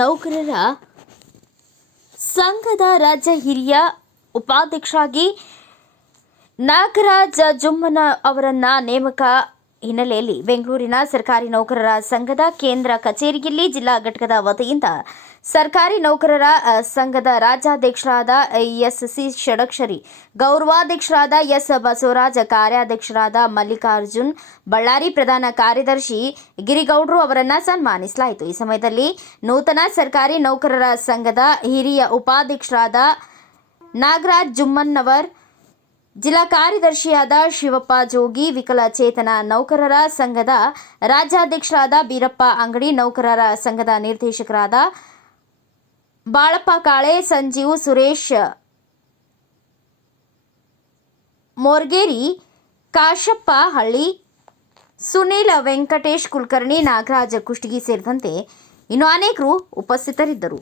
ನೌಕರರ ಸಂಘದ ರಾಜ್ಯ ಹಿರಿಯ ಉಪಾಧ್ಯಕ್ಷರಾಗಿ ನಾಗರಾಜ್ ಜುಮ್ಮನ್ ಅವರನ್ನ ನೇಮಕ ಹಿನ್ನೆಲೆಯಲ್ಲಿ ಬೆಂಗಳೂರಿನ ಸರ್ಕಾರಿ ನೌಕರರ ಸಂಘದ ಕೇಂದ್ರ ಕಚೇರಿಯಲ್ಲಿ ಜಿಲ್ಲಾ ಘಟಕದ ವತಿಯಿಂದ ಸರ್ಕಾರಿ ನೌಕರರ ಸಂಘದ ರಾಜ್ಯಾಧ್ಯಕ್ಷರಾದ ಎಸ್.ಸಿ. ಷಡಕ್ಷರಿ, ಗೌರವಾಧ್ಯಕ್ಷರಾದ ಎಸ್. ಬಸವರಾಜ್, ಕಾರ್ಯಾಧ್ಯಕ್ಷರಾದ ಮಲ್ಲಿಕಾರ್ಜುನ್ ಬಳ್ಳಾರಿ, ಪ್ರಧಾನ ಕಾರ್ಯದರ್ಶಿ ಗಿರಿಗೌಡ್ರು ಅವರನ್ನು ಸನ್ಮಾನಿಸಲಾಯಿತು. ಈ ಸಮಯದಲ್ಲಿ ನೂತನ ಸರ್ಕಾರಿ ನೌಕರರ ಸಂಘದ ಹಿರಿಯ ಉಪಾಧ್ಯಕ್ಷರಾದ ನಾಗರಾಜ್ ಜುಮ್ಮನ್ನವರ್, ಜಿಲ್ಲಾ ಕಾರ್ಯದರ್ಶಿಯಾದ ಶಿವಪ್ಪ ಜೋಗಿ, ವಿಕಲಚೇತನ ನೌಕರರ ಸಂಘದ ರಾಜ್ಯಾಧ್ಯಕ್ಷರಾದ ಬೀರಪ್ಪ ಅಂಗಡಿ, ನೌಕರರ ಸಂಘದ ನಿರ್ದೇಶಕರಾದ ಬಾಳಪ್ಪ ಕಾಳೆ, ಸಂಜೀವ್, ಸುರೇಶ್ ಮೋರ್ಗೇರಿ, ಕಾಶಪ್ಪ ಹಳ್ಳಿ, ಸುನೀಲ್, ವೆಂಕಟೇಶ್ ಕುಲಕರ್ಣಿ, ನಾಗರಾಜ್ ಕುಷ್ಟಗಿ ಸೇರಿದಂತೆ ಇನ್ನು ಅನೇಕರು ಉಪಸ್ಥಿತರಿದ್ದರು.